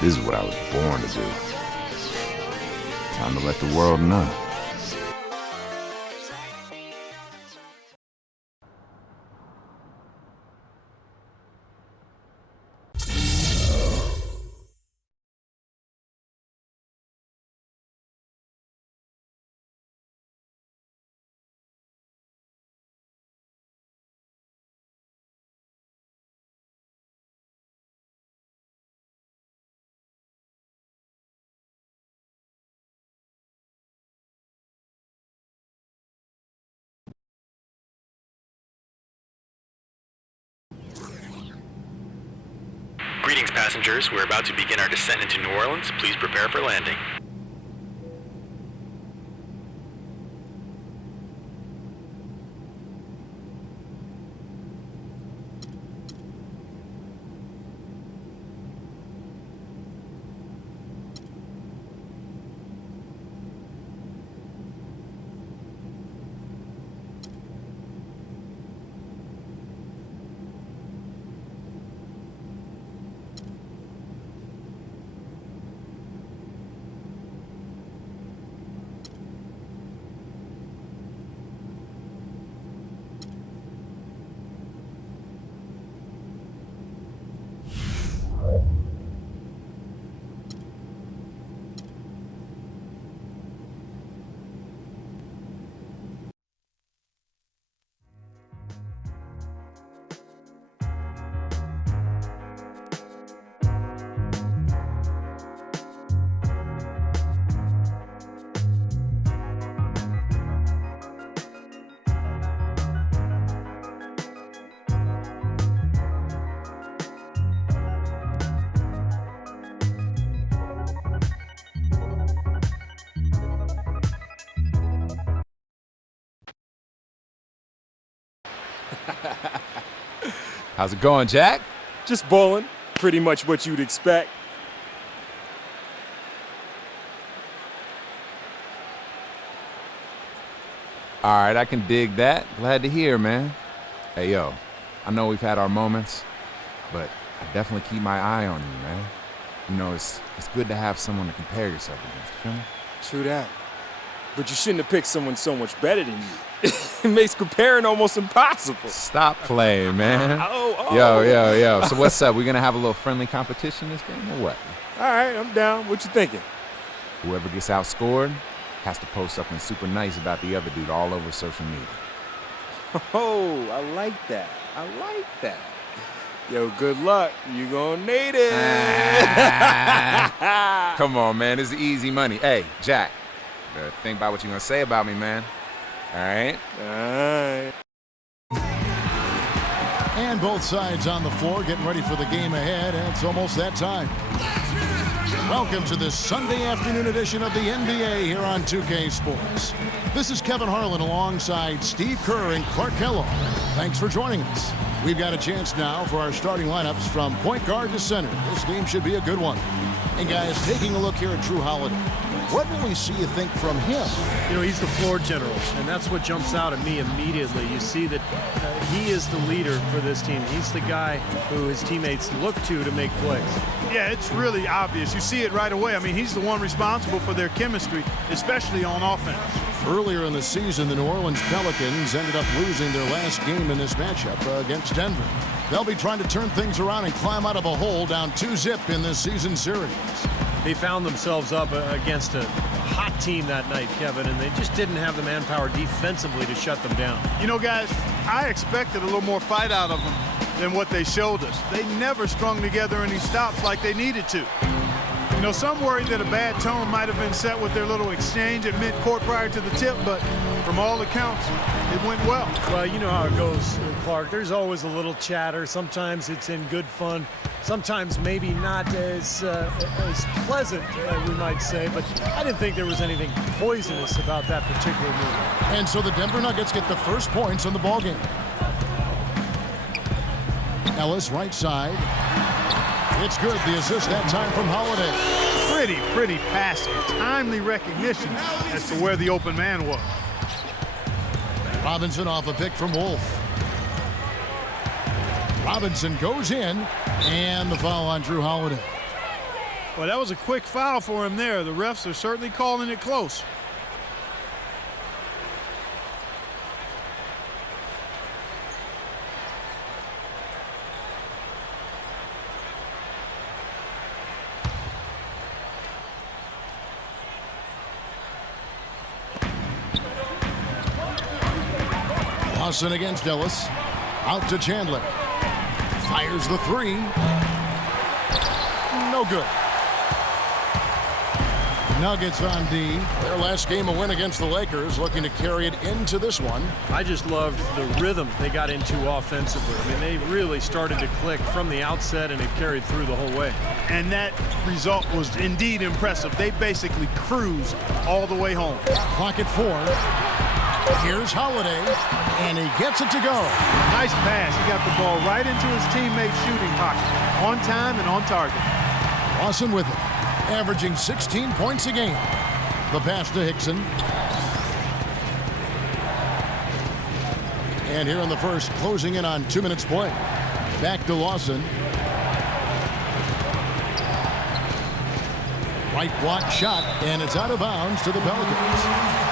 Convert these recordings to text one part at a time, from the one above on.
This is what I was born to do. Time to let the world know. Greetings, passengers. We're about to begin our descent into New Orleans. Please prepare for landing. How's it going, Jack? Just bowling. Pretty much what you'd expect. All right, I can dig that. Glad to hear, man. Hey, yo, I know we've had our moments, but I definitely keep my eye on you, man. You know, it's good to have someone to compare yourself against, you feel me? True that. But you shouldn't have picked someone so much better than you. It makes comparing almost impossible. Stop playing, man. Oh. Yo. So what's up? We gonna have a little friendly competition this game or what? All right, I'm down. What you thinking? Whoever gets outscored has to post something super nice about the other dude all over social media. Oh, I like that. Yo, good luck. You gonna need it. Come on, man. This is easy money. Hey, Jack, better think about what you're gonna say about me, man. All right? And both sides on the floor getting ready for the game ahead, and it's almost that time. Welcome to this Sunday afternoon edition of the NBA here on 2K Sports. This is Kevin Harlan alongside Steve Kerr and Clark Kellogg. Thanks for joining us. We've got a chance now for our starting lineups from point guard to center. This game should be a good one. And guys, taking a look here at Drew Holiday. What will we see, you think, from him? You know, he's the floor general, and that's what jumps out at me immediately. You see that he is the leader for this team. He's the guy who his teammates look to make plays. Yeah, it's really obvious. You see it right away. I mean, he's the one responsible for their chemistry, especially on offense. Earlier in the season, the New Orleans Pelicans ended up losing their last game in this matchup against Denver. They'll be trying to turn things around and climb out of a hole down 2-0 in this season series. They found themselves up against a hot team that night, Kevin, and they just didn't have the manpower defensively to shut them down. You know, guys, I expected a little more fight out of them than what they showed us. They never strung together any stops like they needed to. You know, some worried that a bad tone might have been set with their little exchange at midcourt prior to the tip, but from all accounts, it went well. Well, you know how it goes, Clark. There's always a little chatter. Sometimes it's in good fun. Sometimes maybe not as pleasant, we might say, but I didn't think there was anything poisonous about that particular move. And so the Denver Nuggets get the first points on the ballgame. Ellis, right side. It's good. The assist that time from Holiday. Pretty passing. Timely recognition as to where the open man was. Robinson off a pick from Wolf. Robinson goes in, and the foul on Drew Holiday. Well, that was a quick foul for him there. The refs are certainly calling it close. Lawson against Ellis. Out to Chandler. Fires the three. No good. Nuggets on D. Their last game a win against the Lakers, looking to carry it into this one. I just loved the rhythm they got into offensively. I mean, they really started to click from the outset, and it carried through the whole way. And that result was indeed impressive. They basically cruised all the way home. Clock at 4. Here's Holiday, and he gets it to go. Nice pass. He got the ball right into his teammate's shooting pocket. On time and on target. Lawson with it, averaging 16 points a game. The pass to Hickson. And here in the first, closing in on 2 minutes play. Back to Lawson. Right block shot, and it's out of bounds to the Pelicans.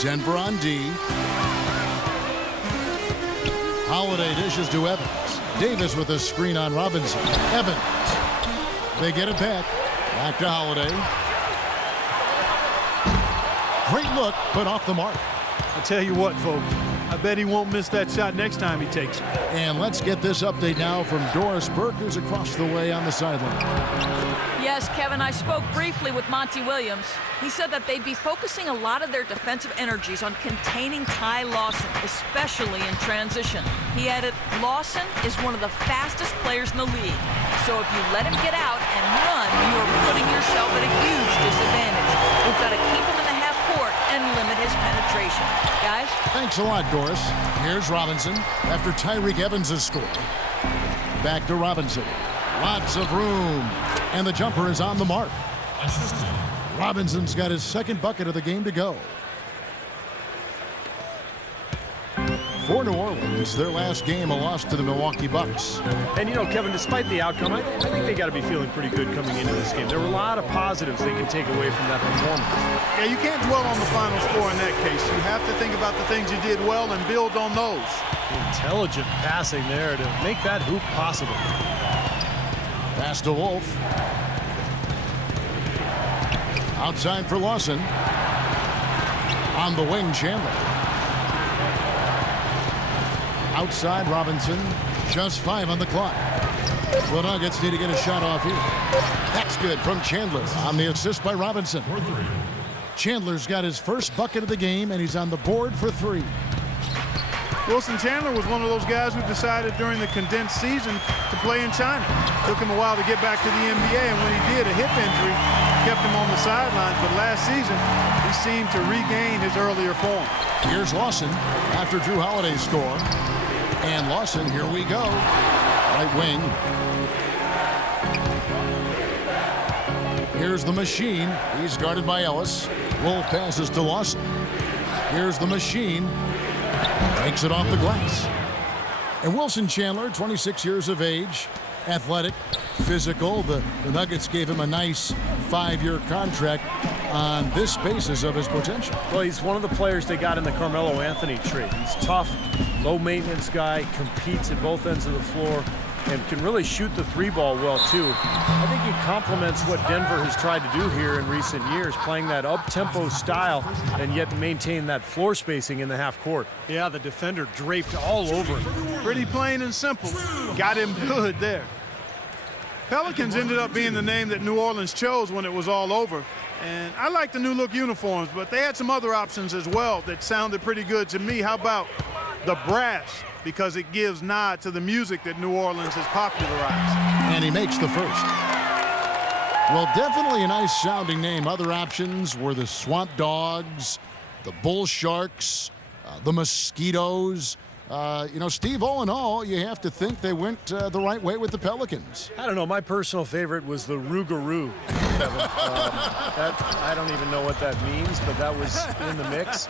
Denver on D. Holiday dishes to Evans. Davis with a screen on Robinson. Evans. They get it back. Back to Holiday. Great look, but off the mark. I tell you what, folks. I bet he won't miss that shot next time he takes it. And let's get this update now from Doris Burke, who's across the way on the sideline. Yes, Kevin, I spoke briefly with Monty Williams. He said that they'd be focusing a lot of their defensive energies on containing Ty Lawson, especially in transition. He added, Lawson is one of the fastest players in the league. So if you let him get out and run, you are putting yourself at a huge disadvantage. We've got to keep him in the half court and limit his penetration. Guys? Thanks a lot, Doris. Here's Robinson after Tyreek Evans has scored. Back to Robinson. Lots of room. And the jumper is on the mark. Robinson's got his second bucket of the game to go. For New Orleans, their last game, a loss to the Milwaukee Bucks. And, you know, Kevin, despite the outcome, I think they got to be feeling pretty good coming into this game. There were a lot of positives they can take away from that performance. Yeah, you can't dwell on the final score in that case. You have to think about the things you did well and build on those. Intelligent passing there to make that hoop possible. Pass to Wolf. Outside for Lawson. On the wing, Chandler. Outside, Robinson. Just 5 on the clock. The Nuggets need to get a shot off here. That's good from Chandler on the assist by Robinson. Chandler's got his first bucket of the game, and he's on the board for 3. Wilson Chandler was one of those guys who decided during the condensed season to play in China. Took him a while to get back to the NBA, and when he did, a hip injury kept him on the sidelines. But last season, he seemed to regain his earlier form. Here's Lawson after Drew Holiday's score. And Lawson, here we go. Right wing. Here's the machine. He's guarded by Ellis. Wolf passes to Lawson. Here's the machine. Makes it off the glass. And Wilson Chandler, 26 years of age, athletic, physical. The Nuggets gave him a nice 5-year contract on this basis of his potential. Well, he's one of the players they got in the Carmelo Anthony trade. He's tough, low-maintenance guy, competes at both ends of the floor, and can really shoot the three-ball well, too. I think he complements what Denver has tried to do here in recent years, playing that up-tempo style and yet maintain that floor spacing in the half court. Yeah, the defender draped all over him. Pretty plain and simple. Got him good there. Pelicans ended up being the name that New Orleans chose when it was all over. And I like the new look uniforms, but they had some other options as well that sounded pretty good to me. How about the brass? Because it gives nod to the music that New Orleans has popularized. And he makes the first. Well, definitely a nice sounding name. Other options were the Swamp Dogs, the Bull Sharks, the Mosquitoes. Steve, all in all, you have to think they went the right way with the Pelicans. I don't know. My personal favorite was the Rougarou. I don't even know what that means, but that was in the mix.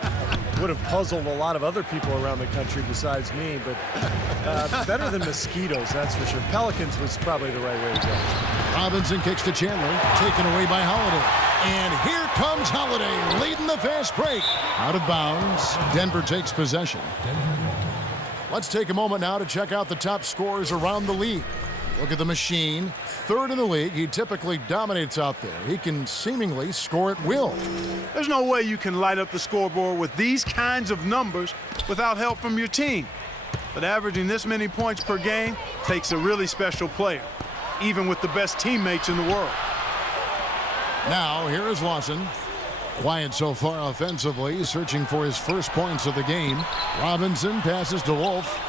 Would have puzzled a lot of other people around the country besides me, but better than Mosquitoes, that's for sure. Pelicans was probably the right way to go. Robinson kicks to Chandler, taken away by Holiday. And here comes Holiday, leading the fast break. Out of bounds, Denver takes possession. Let's take a moment now to check out the top scorers around the league. Look at the machine. 3rd in the league. He typically dominates out there. He can seemingly score at will. There's no way you can light up the scoreboard with these kinds of numbers without help from your team. But averaging this many points per game takes a really special player, even with the best teammates in the world. Now, here is Lawson. Quiet so far offensively, searching for his first points of the game. Robinson passes to Wolf.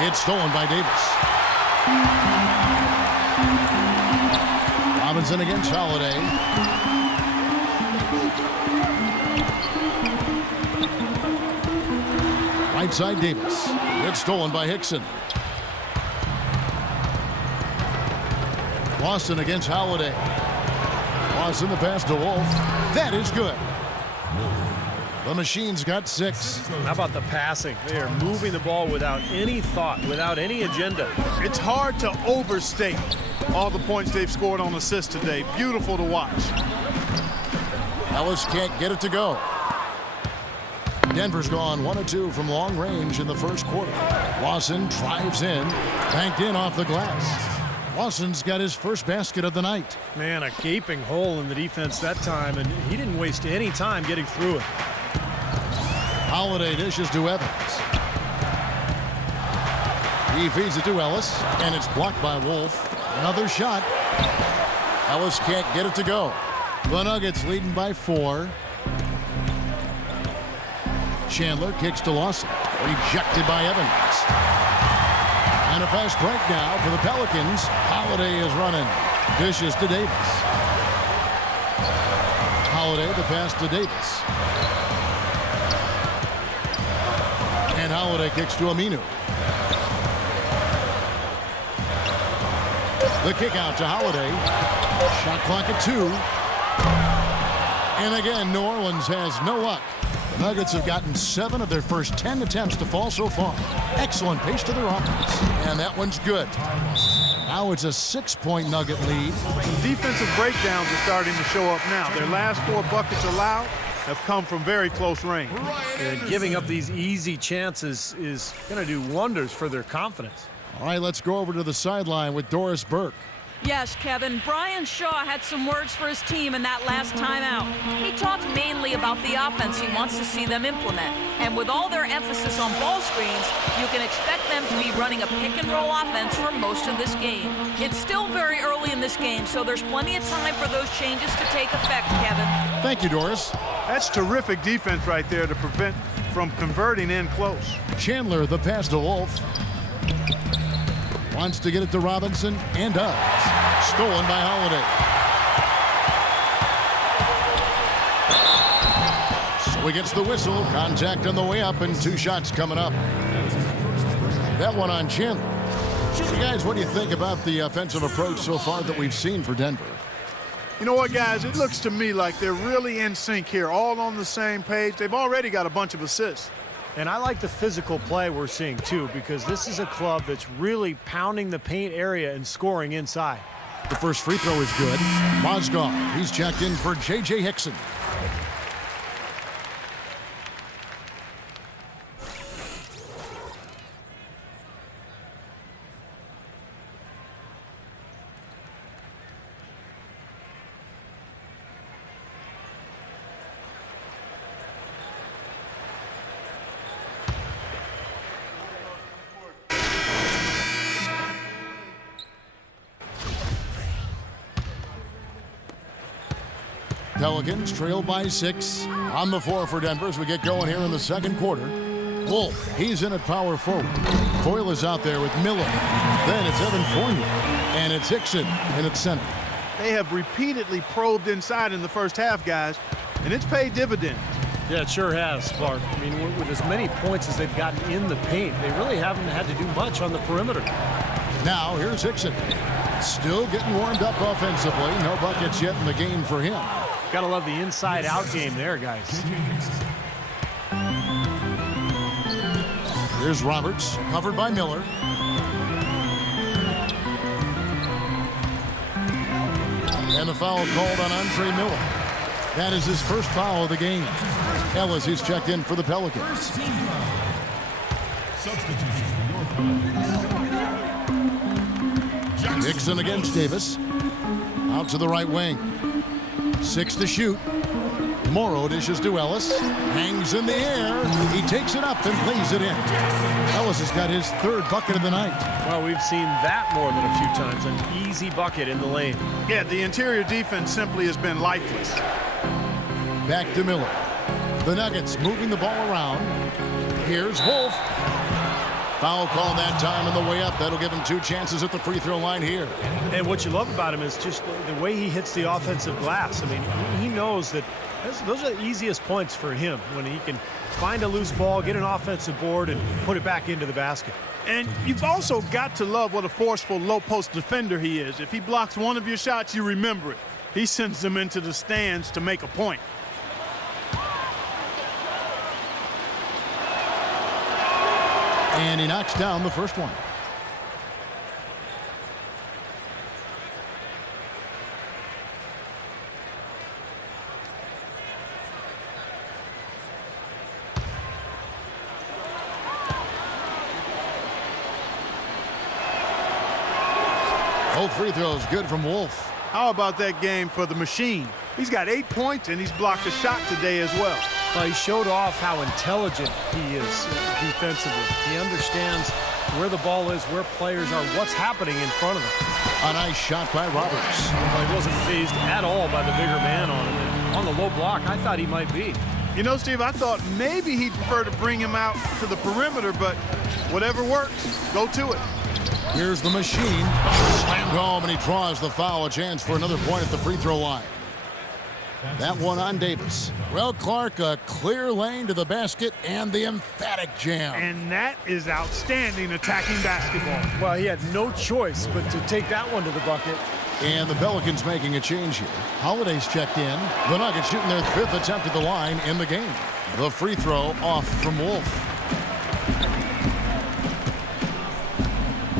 It's stolen by Davis. Robinson against Holiday. Right side Davis. It's stolen by Hickson. Lawson against Holiday. Lawson the pass to Wolf. That is good. The machine's got 6. How about the passing? They are moving the ball without any thought, without any agenda. It's hard to overstate all the points they've scored on assists today. Beautiful to watch. Ellis can't get it to go. Denver's gone 1 of 2 from long range in the first quarter. Lawson drives in, banked in off the glass. Lawson's got his first basket of the night. Man, a gaping hole in the defense that time, and he didn't waste any time getting through it. Holiday dishes to Evans. He feeds it to Ellis, and it's blocked by Wolf. Another shot. Ellis can't get it to go. The Nuggets leading by 4. Chandler kicks to Lawson. Rejected by Evans. And a fast break now for the Pelicans. Holiday is running. Dishes to Davis. Holiday the pass to Davis. And Holiday kicks to Aminu. The kick out to Holiday. Shot clock at 2. And again, New Orleans has no luck. The Nuggets have gotten 7 of their first 10 attempts to fall so far. Excellent pace to their offense. And that one's good. Now it's a 6-point Nugget lead. Defensive breakdowns are starting to show up now. Their last 4 buckets allowed have come from very close range. And giving up these easy chances is going to do wonders for their confidence. All right, let's go over to the sideline with Doris Burke. Yes, Kevin. Brian Shaw had some words for his team in that last timeout. He talked mainly about the offense he wants to see them implement. And with all their emphasis on ball screens, you can expect them to be running a pick-and-roll offense for most of this game. It's still very early in this game, so there's plenty of time for those changes to take effect, Kevin. Thank you, Doris. That's terrific defense right there to prevent from converting in close. Chandler, the pass to Wolf. Wants to get it to Robinson, and does. Stolen by Holiday. He gets the whistle. Contact on the way up and 2 shots coming up. That one on Chandler. So guys, what do you think about the offensive approach so far that we've seen for Denver? You know what, guys? It looks to me like they're really in sync here, all on the same page. They've already got a bunch of assists. And I like the physical play we're seeing, too, because this is a club that's really pounding the paint area and scoring inside. The first free throw is good. Mozgov, he's checked in for J.J. Hickson. Pelicans trail by 6. On the floor for Denver as we get going here in the second quarter. Wolf, he's in at power forward. Foyle is out there with Miller. Then it's Evan Fournier. And it's Hickson in at center. They have repeatedly probed inside in the first half, guys, and it's paid dividends. Yeah, it sure has, Clark. I mean, with as many points as they've gotten in the paint, they really haven't had to do much on the perimeter. Now here's Hickson. Still getting warmed up offensively. No buckets yet in the game for him. Gotta love the inside-out game there, guys. Here's Roberts, covered by Miller. And the foul called on Andre Miller. That is his first foul of the game. Ellis, he's checked in for the Pelicans. Hickson against Davis. Out to the right wing. 6 to shoot. Morrow dishes to Ellis. Hangs in the air. He takes it up and plays it in. Ellis has got his 3rd bucket of the night. Well, we've seen that more than a few times. An easy bucket in the lane. Yeah, the interior defense simply has been lifeless. Back to Miller. The Nuggets moving the ball around. Here's Wolf. Foul call that time on the way up. That'll give him 2 chances at the free throw line here. And what you love about him is just the way he hits the offensive glass. I mean, he knows that those are the easiest points for him, when he can find a loose ball, get an offensive board, and put it back into the basket. And you've also got to love what a forceful low-post defender he is. If he blocks one of your shots, you remember it. He sends them into the stands to make a point. And he knocks down the first one. Both free throws good from Wolf. How about that game for the machine? He's got 8 points, and he's blocked a shot today as well. Well, he showed off how intelligent he is defensively. He understands where the ball is, where players are, what's happening in front of him. A nice shot by Roberts. Well, he wasn't fazed at all by the bigger man on him. And on the low block, I thought he might be. You know, Steve, I thought maybe he'd prefer to bring him out to the perimeter, but whatever works, go to it. Here's the machine. Slammed home, and he draws the foul. A chance for another point at the free throw line. That one on Davis. Well, Clark, a clear lane to the basket and the emphatic jam. And that is outstanding attacking basketball. Well, he had no choice but to take that one to the bucket. And the Pelicans making a change here. Holiday's checked in. The Nuggets shooting their 5th attempt at the line in the game. The free throw off from Wolf.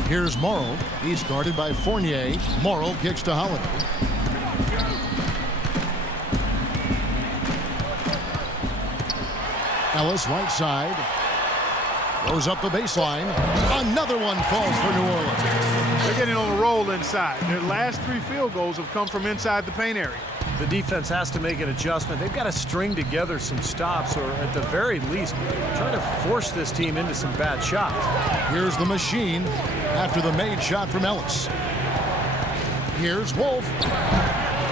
Here's Morrow. He's guarded by Fournier. Morrow kicks to Holiday. Ellis right side. Goes up the baseline. Another one falls for New Orleans. They're getting on a roll inside. Their last 3 field goals have come from inside the paint area. The defense has to make an adjustment. They've got to string together some stops, or at the very least, try to force this team into some bad shots. Here's the machine after the made shot from Ellis. Here's Wolf.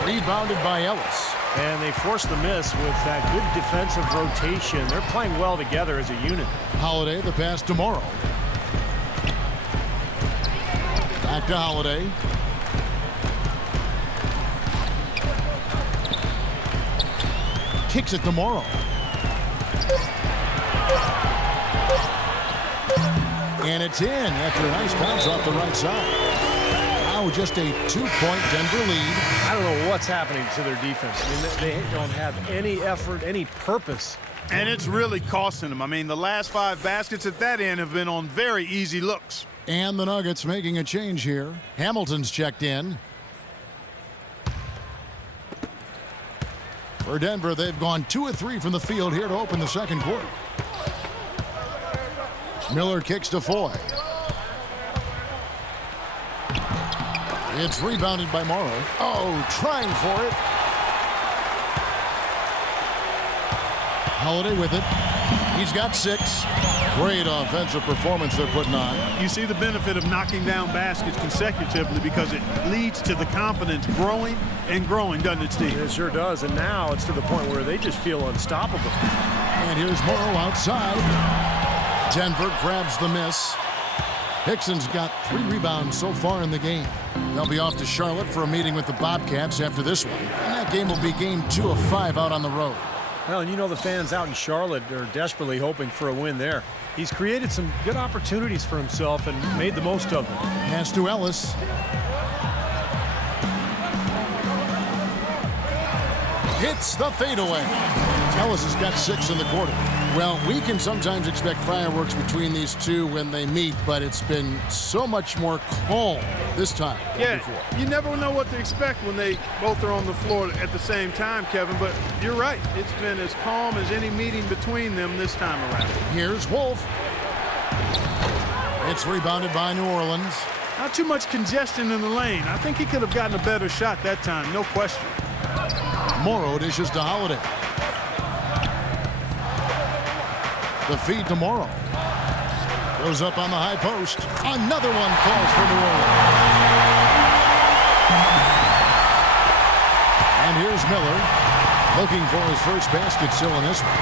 Rebounded by Ellis. And they forced the miss with that good defensive rotation. They're playing well together as a unit. Holiday, the pass to Morrow. Back to Holiday. Kicks it to Morrow. And it's in after a nice bounce off the right side. Now just a 2-point Denver lead. I don't know what's happening to their defense. I mean, they don't have any effort, any purpose. And it's really costing them. I mean, the last 5 baskets at that end have been on very easy looks. And the Nuggets making a change here. Hamilton's checked in. For Denver, they've gone 2 of 3 from the field here to open the second quarter. Miller kicks to Foy. It's rebounded by Morrow. Oh, trying for it. Holiday with it. He's got 6. Great offensive performance they're putting on. You see the benefit of knocking down baskets consecutively because it leads to the confidence growing and growing, doesn't it, Steve? It sure does, and now it's to the point where they just feel unstoppable. And here's Morrow outside. Denver grabs the miss. Hickson's got 3 rebounds so far in the game. They'll be off to Charlotte for a meeting with the Bobcats after this one. And that game will be game 2 of 5 out on the road. Well, and you know the fans out in Charlotte are desperately hoping for a win there. He's created some good opportunities for himself and made the most of them. Pass to Ellis. Hits the fadeaway. Ellis has got 6 in the quarter. Well, we can sometimes expect fireworks between these two when they meet, but it's been so much more calm this time than before. You never know what to expect when they both are on the floor at the same time, Kevin, but you're right. It's been as calm as any meeting between them this time around. Here's Wolf. It's rebounded by New Orleans. Not too much congestion in the lane. I think he could have gotten a better shot that time, no question. Morrow dishes to Holiday. The feed to Morrow. Goes up on the high post. Another one falls for New Orleans. And here's Miller looking for his first basket still in this one.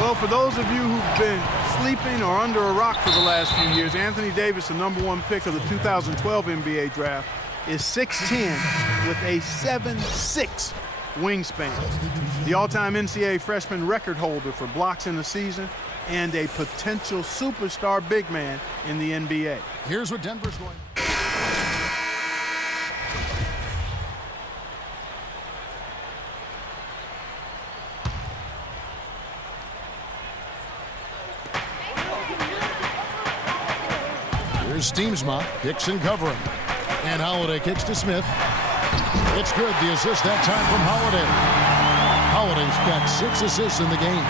Well, for those of you who've been sleeping or under a rock for the last few years, Anthony Davis, the #1 pick of the 2012 NBA draft, is 6'10" with a 7'6" wingspan. The all-time NCAA freshman record holder for blocks in the season and a potential superstar big man in the NBA. Here's what Denver's going. Here's Steamsma. Hickson covering. And Holiday kicks to Smith. It's good. The assist that time from Holiday. Holiday's got 6 assists in the game.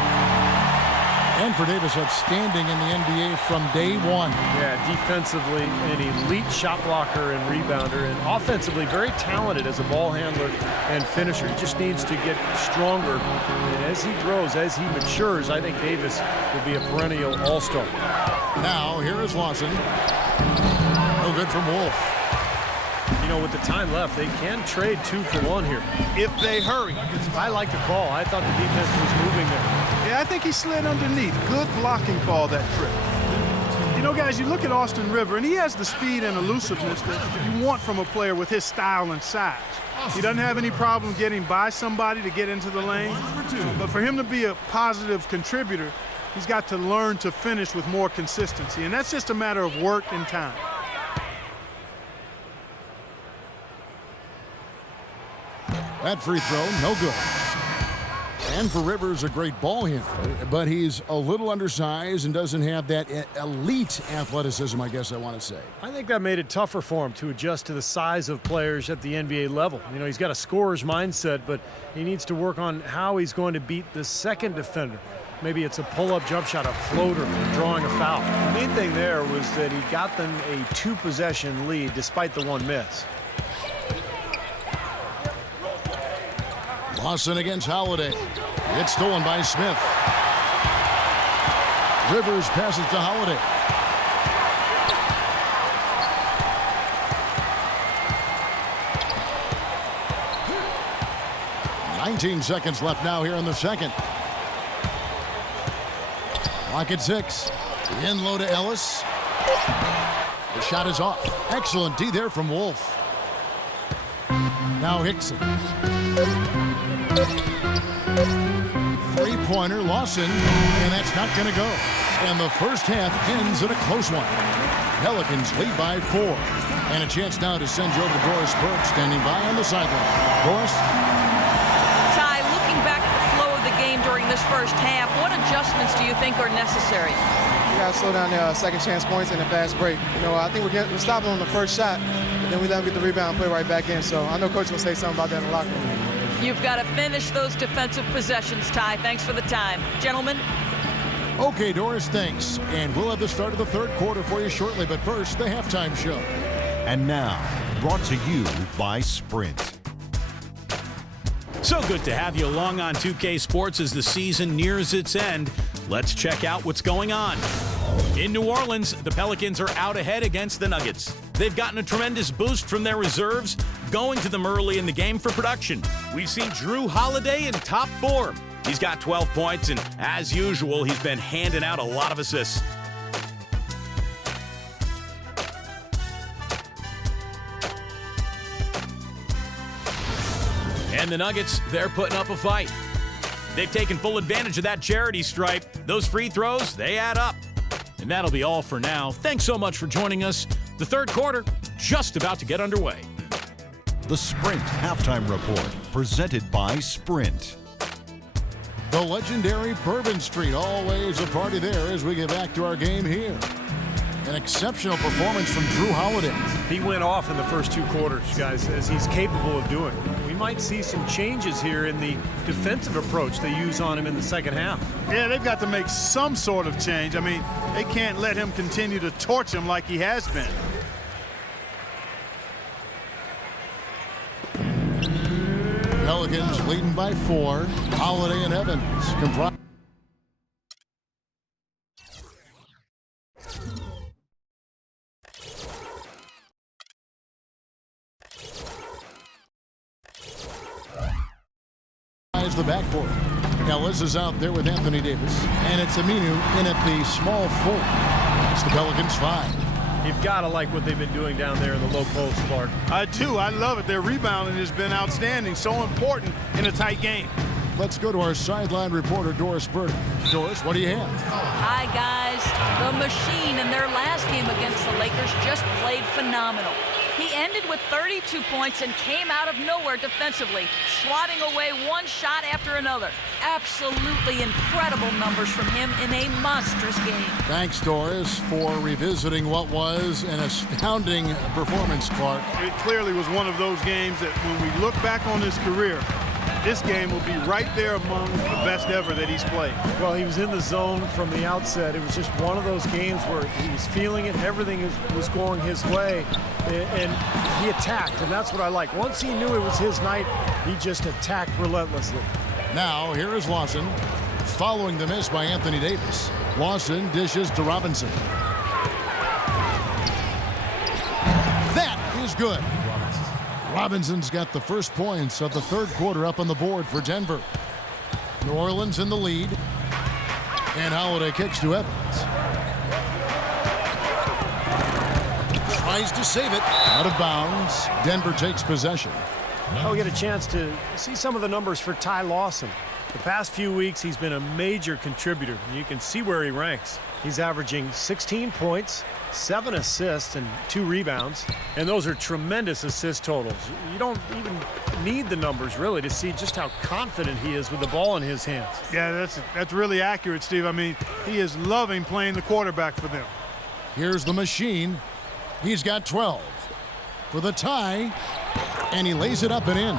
And for Davis, outstanding in the NBA from day one. Yeah, defensively an elite shot blocker and rebounder, and offensively very talented as a ball handler and finisher. He just needs to get stronger. And as he grows, as he matures, I think Davis will be a perennial all-star. Now, here is Lawson. No good from Wolf. You know, with the time left, they can trade 2 for 1 here. If they hurry. I like the call. I thought the defense was moving there. Yeah, I think he slid underneath. Good blocking call that trip. You know, guys, you look at Austin River, and he has the speed and elusiveness that you want from a player with his style and size. He doesn't have any problem getting by somebody to get into the lane. But for him to be a positive contributor, he's got to learn to finish with more consistency. And that's just a matter of work and time. That free throw, no good. And for Rivers, a great ball handler, but he's a little undersized and doesn't have that elite athleticism, I guess I want to say. I think that made it tougher for him to adjust to the size of players at the NBA level. You know, he's got a scorer's mindset, but he needs to work on how he's going to beat the second defender. Maybe it's a pull-up jump shot, a floater, drawing a foul. The main thing there was that he got them a 2-possession lead despite the 1 miss. Lawson against Holiday. It's stolen by Smith. Rivers passes to Holiday. "19 seconds left now here in the second. Clock at 6. In low to Ellis. The shot is off. Excellent D there from Wolf. Now Hickson. 3 three-pointer, Lawson, and that's not going to go. And the first half ends in a close one. Pelicans lead by 4. And a chance now to send you over to Doris Burke, standing by on the sideline. Doris? Ty, looking back at the flow of the game during this first half, what adjustments do you think are necessary? We got to slow down the second chance points and the fast break. I think we're stopping on the first shot, and then we let them get the rebound and play right back in. So I know Coach will say something about that in the locker room. You've got to finish those defensive possessions, Ty. Thanks for the time. Gentlemen? Okay, Doris, thanks. And we'll have the start of the third quarter for you shortly, but first, the halftime show. And now, brought to you by Sprint. So good to have you along on 2K Sports as the season nears its end. Let's check out what's going on. In New Orleans, the Pelicans are out ahead against the Nuggets. They've gotten a tremendous boost from their reserves, going to them early in the game for production. We've seen Drew Holiday in top form. He's got 12 points, and as usual, he's been handing out a lot of assists. And the Nuggets, they're putting up a fight. They've taken full advantage of that charity stripe. Those free throws, they add up. And that'll be all for now. Thanks so much for joining us. The third quarter, just about to get underway. The Sprint Halftime Report, presented by Sprint. The legendary Bourbon Street, always a party there as we get back to our game here. An exceptional performance from Drew Holiday. He went off in the first two quarters, guys, as he's capable of doing. We might see some changes here in the defensive approach they use on him in the second half. Yeah, they've got to make some sort of change. I mean, they can't let him continue to torch him like he has been. Pelicans leading by 4. Holiday and Evans comprise. The backcourt. Ellis is out there with Anthony Davis, and it's Aminu in at the small 4. That's the Pelicans 5. You've got to like what they've been doing down there in the low post, Clark. I do. I love it. Their rebounding has been outstanding. So important in a tight game. Let's go to our sideline reporter, Doris Burke. Doris, what do you have? Hi, guys. The Machine in their last game against the Lakers just played phenomenal. He ended with 32 points and came out of nowhere defensively, swatting away one shot after another. Absolutely incredible numbers from him in a monstrous game. Thanks, Doris, for revisiting what was an astounding performance, Clark. It clearly was one of those games that when we look back on his career, this game will be right there among the best ever that he's played. Well, he was in the zone from the outset. It was just one of those games where he was feeling it. Everything was going his way, and he attacked, and that's what I like. Once he knew it was his night, he just attacked relentlessly. Now, here is Lawson, following the miss by Anthony Davis. Lawson dishes to Robinson. That is good. Robinson's got the first points of the third quarter up on the board for Denver. New Orleans in the lead. And Holiday kicks to Evans. Tries to save it. Out of bounds. Denver takes possession. I'll get a chance to see some of the numbers for Ty Lawson. The past few weeks, he's been a major contributor. You can see where he ranks. He's averaging 16 points, 7 assists, and 2 rebounds. And those are tremendous assist totals. You don't even need the numbers, really, to see just how confident he is with the ball in his hands. Yeah, that's really accurate, Steve. I mean, he is loving playing the quarterback for them. Here's the Machine. He's got 12 for the tie, and he lays it up and in.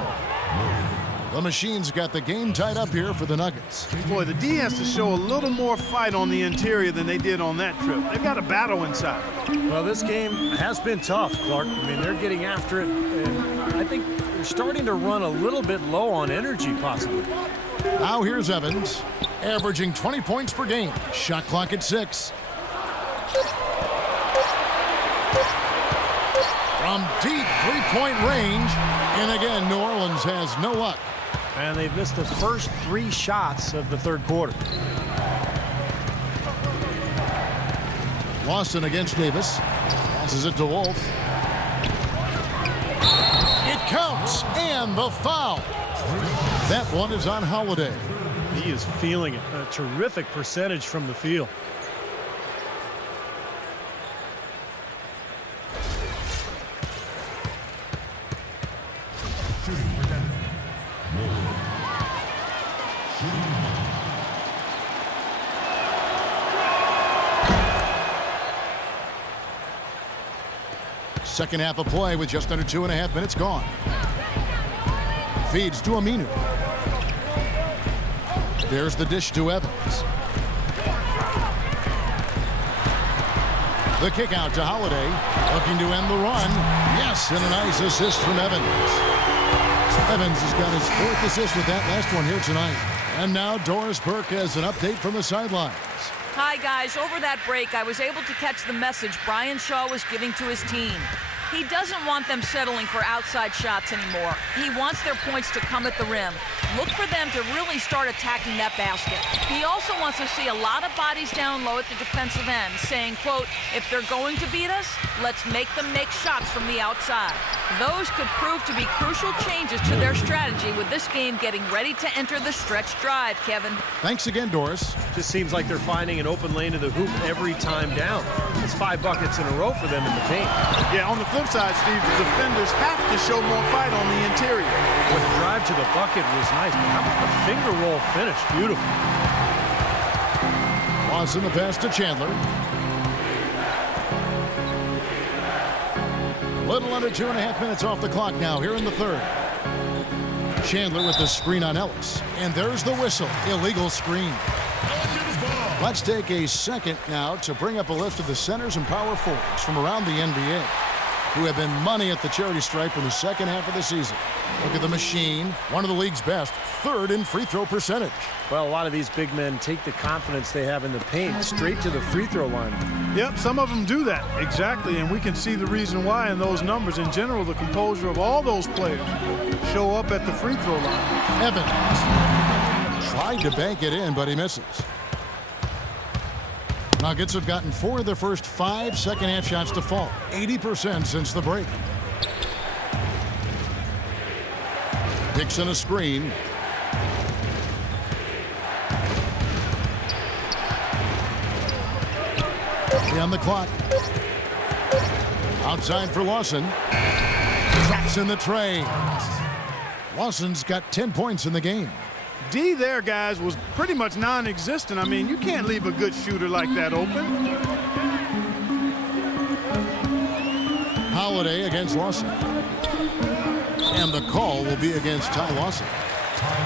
The Machine's got the game tied up here for the Nuggets. Boy, the D has to show a little more fight on the interior than they did on that trip. They've got a battle inside. Well, this game has been tough, Clark. I mean, they're getting after it, and I think they're starting to run a little bit low on energy, possibly. Now here's Evans, averaging 20 points per game. Shot clock at 6. From deep three-point range, and again, New Orleans has no luck. And they've missed the first 3 shots of the third quarter. Lawson against Davis. Passes it to Wolf. It counts, and the foul. That one is on Holiday. He is feeling it. A terrific percentage from the field. Second half of play with just under 2.5 minutes gone. Feeds to Aminu. There's the dish to Evans. The kick out to Holiday. Looking to end the run. Yes, and a nice assist from Evans. Evans has got his 4th assist with that last one here tonight. And now Doris Burke has an update from the sidelines. Hi, guys. Over that break, I was able to catch the message Brian Shaw was giving to his team. He doesn't want them settling for outside shots anymore. He wants their points to come at the rim. Look for them to really start attacking that basket. He also wants to see a lot of bodies down low at the defensive end, saying, quote, if they're going to beat us, let's make them make shots from the outside. Those could prove to be crucial changes to their strategy with this game getting ready to enter the stretch drive, Kevin. Thanks again, Doris. Just seems like they're finding an open lane to the hoop every time down. It's 5 buckets in a row for them in the paint. Yeah, on the flip side, Steve, the defenders have to show more fight on the interior. Well, the drive to the bucket was nice, but how about the finger roll finish? Beautiful. Lawson the pass to Chandler. A little under 2.5 minutes off the clock now here in the third. Chandler with the screen on Ellis. And there's the whistle. Illegal screen. Let's take a second now to bring up a list of the centers and power forwards from around the NBA who have been money at the charity stripe in the second half of the season. Look at the machine, one of the league's best, 3rd in free throw percentage. Well, a lot of these big men take the confidence they have in the paint straight to the free throw line. Yep, some of them do that, exactly, and we can see the reason why in those numbers. In general, the composure of all those players show up at the free throw line. Evans tried to bank it in, but he misses. Nuggets have gotten 4 of their first 5 second-half shots to fall, 80% since the break. Dixon a screen. On the clock. Outside for Lawson. Drops in the tray. Lawson's got 10 points in the game. D there, guys, was pretty much non-existent. I mean, you can't leave a good shooter like that open. Holiday against Lawson. And the call will be against Ty Lawson.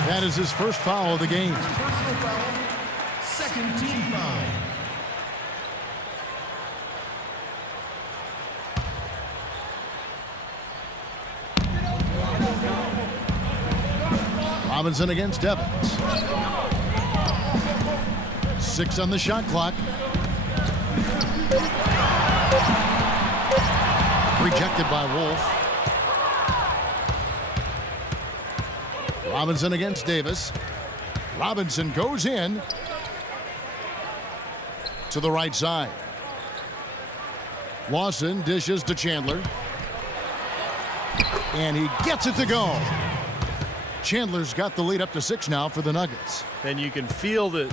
That is his first foul of the game. Second team foul. Robinson against Evans. 6 on the shot clock. Rejected by Wolf. Robinson against Davis. Robinson goes in to the right side. Lawson dishes to Chandler. And he gets it to go. Chandler's got the lead up to 6 now for the Nuggets. And you can feel the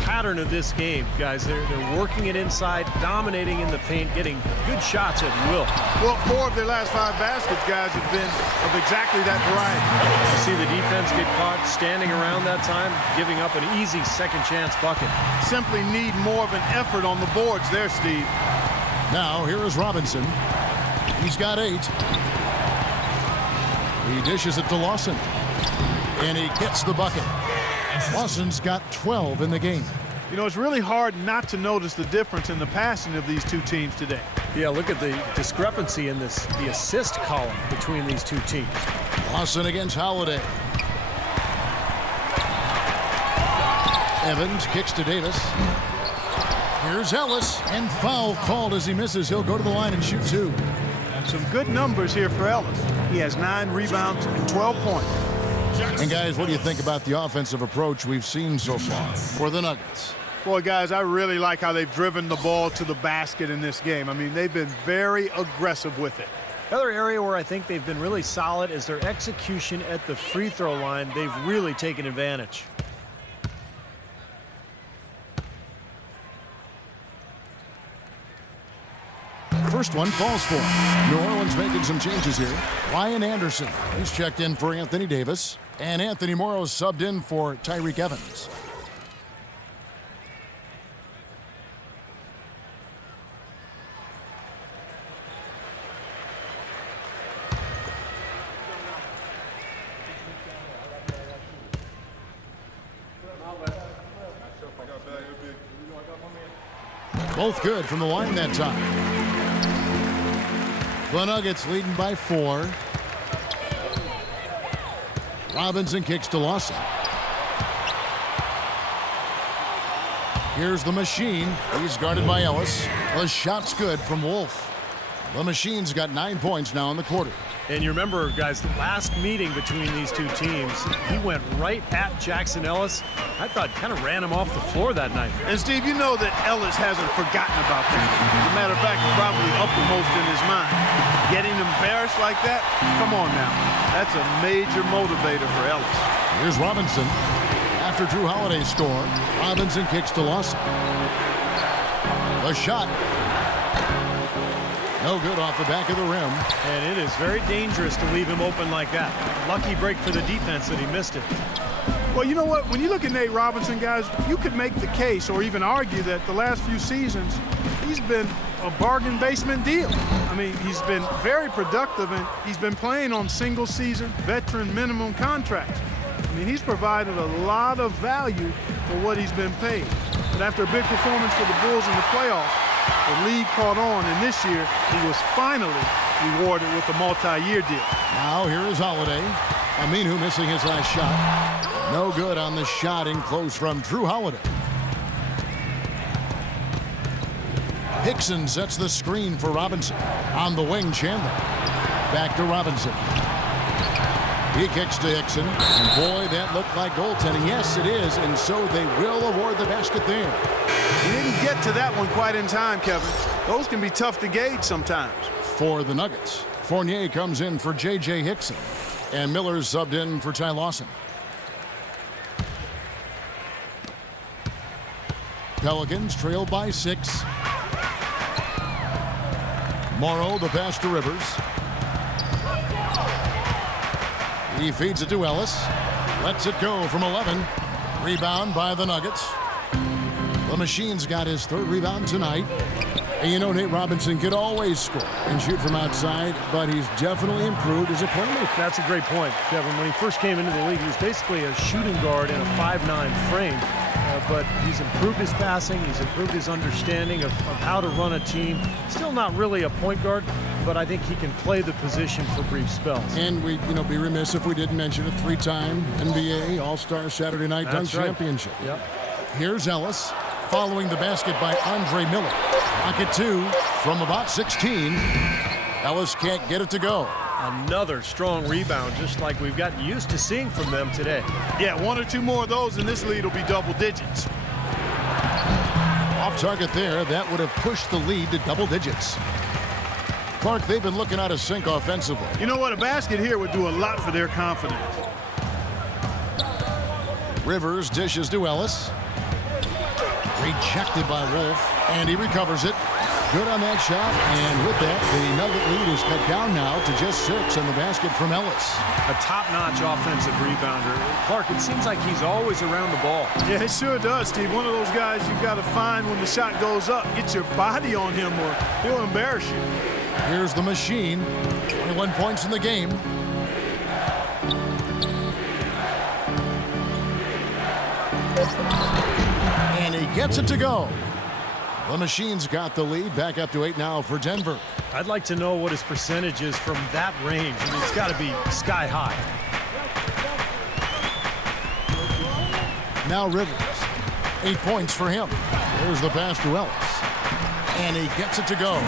pattern of this game, guys. They're working it inside, dominating in the paint, getting good shots at will. Well, 4 of their last 5 baskets, guys, have been of exactly that variety. You see the defense get caught standing around that time, giving up an easy second chance bucket. Simply need more of an effort on the boards there, Steve. Now, here is Robinson. He's got 8. He dishes it to Lawson. And he gets the bucket. Lawson's got 12 in the game. You know, it's really hard not to notice the difference in the passing of these two teams today. Yeah, look at the discrepancy in the assist column between these two teams. Lawson against Holiday. Evans kicks to Davis. Here's Ellis, and foul called as he misses. He'll go to the line and shoot 2. Some good numbers here for Ellis. He has 9 rebounds and 12 points. And guys, what do you think about the offensive approach we've seen so far for the Nuggets? Boy, guys, I really like how they've driven the ball to the basket in this game. I mean, they've been very aggressive with it. The other area where I think they've been really solid is their execution at the free throw line. They've really taken advantage. first one falls for him. New Orleans making some changes here. Ryan Anderson, he's checked in for Anthony Davis. And Anthony Morrow subbed in for Tyreek Evans. Both good from the line that time. The Nuggets leading by 4. Robinson kicks to Lawson. Here's the machine. He's guarded by Ellis. The shot's good from Wolf. The machine's got 9 points now in the quarter. And you remember, guys, the last meeting between these two teams, he went right at Jackson Ellis. I thought kind of ran him off the floor that night. And, Steve, you know that Ellis hasn't forgotten about that. As a matter of fact, it's probably uppermost in his mind. Getting embarrassed like that? Come on now. That's a major motivator for Ellis. Here's Robinson. After Drew Holiday's score, Robinson kicks to Lawson. The shot. No good off the back of the rim. And it is very dangerous to leave him open like that. Lucky break for the defense that he missed it. Well, you know what? When you look at Nate Robinson, guys, you could make the case or even argue that the last few seasons, he's been a bargain basement deal. I mean, he's been very productive, and he's been playing on single-season, veteran minimum contracts. I mean, he's provided a lot of value for what he's been paid. But after a big performance for the Bulls in the playoffs, the league caught on, and this year he was finally rewarded with a multi-year deal. Now here is Holiday. Aminu missing his last shot. No good on the shot in close from Drew Holiday. Hickson sets the screen for Robinson. On the wing, Chandler. Back to Robinson. He kicks to Hickson. And boy, that looked like goaltending. Yes, it is. And so they will award the basket there. He didn't get to that one quite in time, Kevin. Those can be tough to gauge sometimes. For the Nuggets, Fournier comes in for J.J. Hickson. And Miller's subbed in for Ty Lawson. Pelicans trail by 6. Morrow, the pass to Rivers. He feeds it to Ellis. Lets it go from 11. Rebound by the Nuggets. The Machine's got his 3rd rebound tonight. And you know, Nate Robinson could always score and shoot from outside, but he's definitely improved as a playmaker. That's a great point, Kevin. When he first came into the league, he was basically a shooting guard in a 5'9" frame. But he's improved his passing. He's improved his understanding of how to run a team. Still not really a point guard, but I think he can play the position for brief spells. And we'd be remiss if we didn't mention a 3-time NBA All-Star Saturday Night Dunk Championship. Yep. Here's Ellis following the basket by Andre Miller. Pocket 2 from about 16. Ellis can't get it to go. Another strong rebound, just like we've gotten used to seeing from them today. Yeah, 1 or 2 more of those, and this lead will be double digits. Off target there. That would have pushed the lead to double digits. Clark, they've been looking out of sync offensively. You know what? A basket here would do a lot for their confidence. Rivers dishes to Ellis. Rejected by Wolf, and he recovers it. Good on that shot, and with that, the Nugget lead is cut down now to just 6 on the basket from Ellis. A top-notch offensive rebounder. Clark, it seems like he's always around the ball. Yeah, it sure does, Steve. One of those guys you've got to find when the shot goes up. Get your body on him or he'll embarrass you. Here's the Machine. 21 points in the game. And he gets it to go. The Machine's got the lead, back up to 8 now for Denver. I'd like to know what his percentage is from that range. I mean, it's got to be sky high. Now Rivers. 8 points for him. There's the pass to Ellis. And he gets it to go.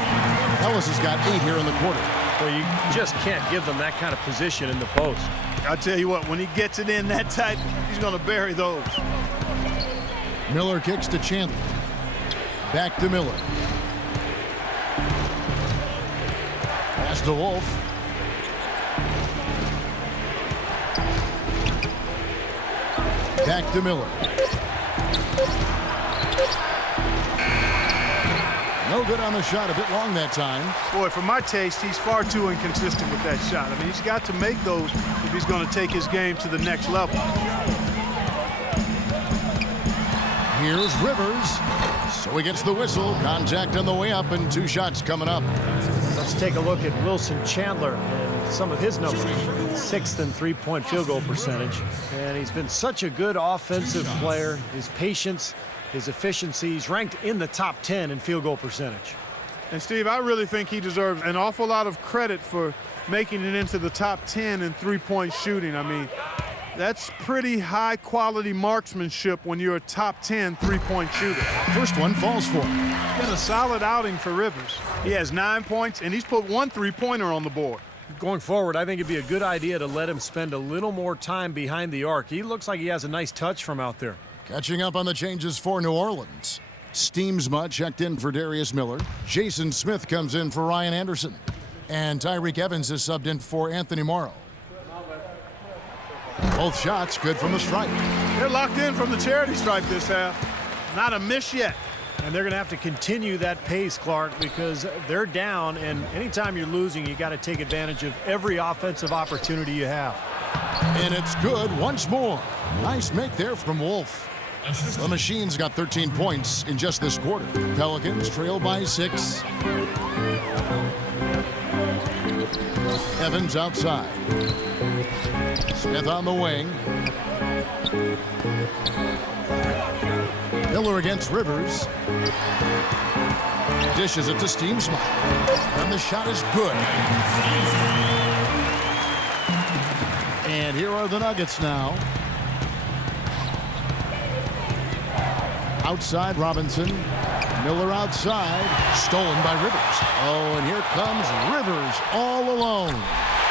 Ellis has got 8 here in the quarter. Well, you just can't give them that kind of position in the post. I'll tell you what, when he gets it in that tight, he's going to bury those. Miller kicks to Chandler. Back to Miller. Pass to Wolf. Back to Miller. No good on the shot. A bit long that time. Boy, for my taste, he's far too inconsistent with that shot. I mean, he's got to make those if he's going to take his game to the next level. Here's Rivers. So he gets the whistle. Contact on the way up, and 2 shots coming up. Let's take a look at Wilson Chandler and some of his numbers. 6th in three-point field goal percentage. And he's been such a good offensive player. His patience, his efficiency, he's ranked in the top 10 in field goal percentage. And Steve, I really think he deserves an awful lot of credit for making it into the top 10 in three-point shooting. I mean, that's pretty high-quality marksmanship when you're a top 10 three-point shooter. First one falls for him. Been a solid outing for Rivers. He has 9 points, and he's put 1 three-pointer on the board. Going forward, I think it'd be a good idea to let him spend a little more time behind the arc. He looks like he has a nice touch from out there. Catching up on the changes for New Orleans. Steamsma checked in for Darius Miller. Jason Smith comes in for Ryan Anderson. And Tyreek Evans is subbed in for Anthony Morrow. Both shots good from the stripe. They're locked in from the charity stripe this half. Not a miss yet. And they're going to have to continue that pace, Clark, because they're down, and anytime you're losing, you got to take advantage of every offensive opportunity you have. And it's good once more. Nice make there from Wolf. The Machine's got 13 points in just this quarter. Pelicans trail by 6. Evans outside. Smith on the wing. Miller against Rivers. Dishes it to Steamsma. And the shot is good. And here are the Nuggets now. Outside Robinson. Miller outside. Stolen by Rivers. Oh, and here comes Rivers all alone.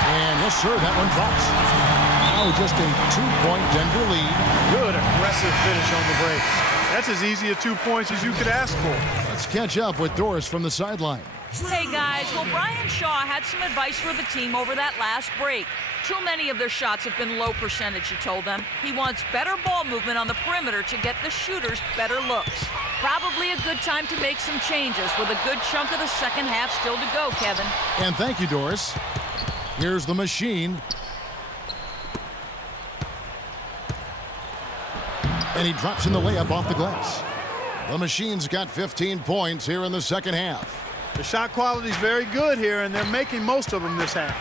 And yes, sir, that one drops. Now just a 2-point Denver lead. Good aggressive finish on the break. That's as easy a 2 points as you could ask for. Let's catch up with Doris from the sideline. Hey guys, well Brian Shaw had some advice for the team over that last break. Too many of their shots have been low percentage, he told them. He wants better ball movement on the perimeter to get the shooters better looks. Probably a good time to make some changes with a good chunk of the second half still to go, Kevin. And thank you, Doris. Here's the Machine. And he drops in the layup off the glass. The Machine's got 15 points here in the second half. The shot quality is very good here, and they're making most of them this half.